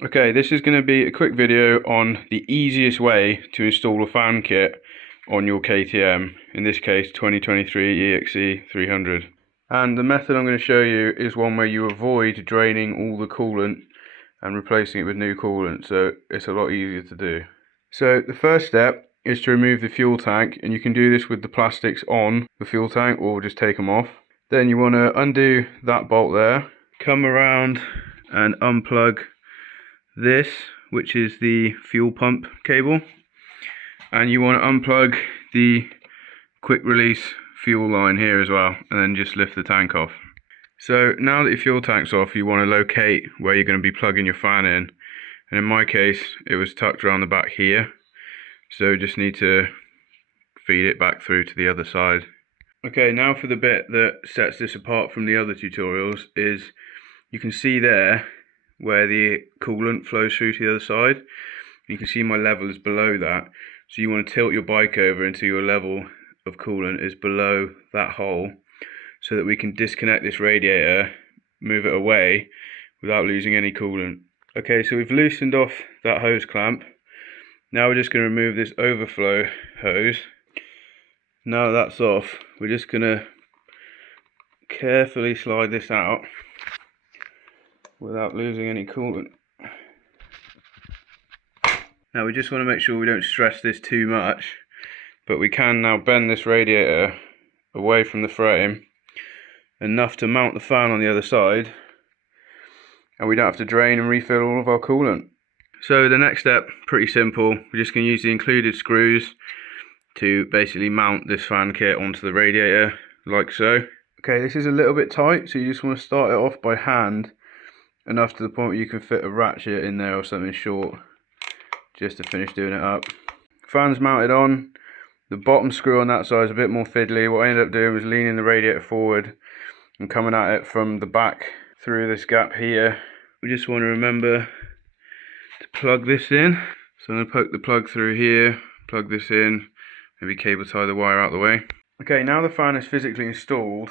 Okay, this is going to be a quick video on the easiest way to install a fan kit on your KTM, in this case 2023 EXC 300. And the method I'm going to show you is one where you avoid draining all the coolant and replacing it with new coolant, so it's a lot easier to do. So the first step is to remove the fuel tank, and you can do this with the plastics on the fuel tank or just take them off. Then you want to undo that bolt there, come around and unplug this, which is the fuel pump cable, and you want to unplug the quick release fuel line here as well, and then just lift the tank off. So now that your fuel tank's off, you want to locate where you're going to be plugging your fan in, and in my case it was tucked around the back here, so just need to feed it back through to the other side. Okay, now for the bit that sets this apart from the other tutorials is you can see there where the coolant flows through to the other side. You can see my level is below that, so you want to tilt your bike over until your level of coolant is below that hole, so that we can disconnect this radiator, move it away without losing any coolant. Okay, so we've loosened off that hose clamp. Now we're just going to remove this overflow hose. Now that's off, we're just going to carefully slide this out without losing any coolant. Now we just want to make sure we don't stress this too much, but we can now bend this radiator away from the frame enough to mount the fan on the other side, and we don't have to drain and refill all of our coolant. So the next step, pretty simple. We're just going to use the included screws to basically mount this fan kit onto the radiator, like so. Okay, this is a little bit tight, so you just want to start it off by hand, enough to the point where you can fit a ratchet in there or something short, just to finish doing it up. Fan's mounted on. The bottom screw on that side is a bit more fiddly. What I ended up doing was leaning the radiator forward and coming at it from the back through this gap here. We just want to remember to plug this in. So I'm going to poke the plug through here, plug this in, maybe cable tie the wire out the way. Okay, now the fan is physically installed,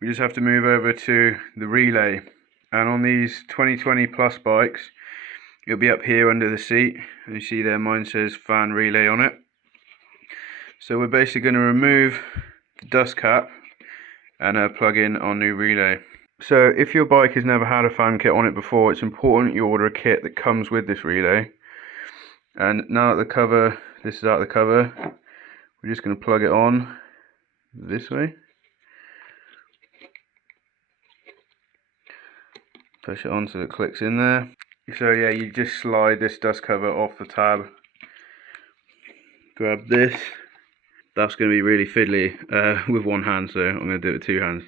we just have to move over to the relay. And on these 2020 plus bikes, it'll be up here under the seat, and you see there mine says fan relay on it. So we're basically going to remove the dust cap and plug in our new relay. So if your bike has never had a fan kit on it before, it's important you order a kit that comes with this relay. And now that the cover, this is out of the cover, we're just going to plug it on this way. Push it on so it clicks in there. So yeah, you just slide this dust cover off the tab, grab this. That's going to be really fiddly with one hand, so I'm going to do it with two hands.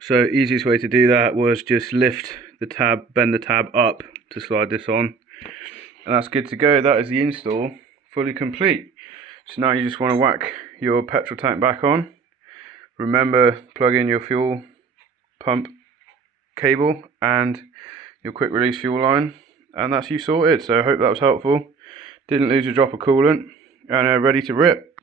So easiest way to do that was just lift the tab, bend the tab up to slide this on, and that's good to go. That is the install fully complete. So now you just want to whack your petrol tank back on. Remember, plug in your fuel pump cable and your quick release fuel line, and that's you sorted. So I hope that was helpful. Didn't lose a drop of coolant, and ready to rip.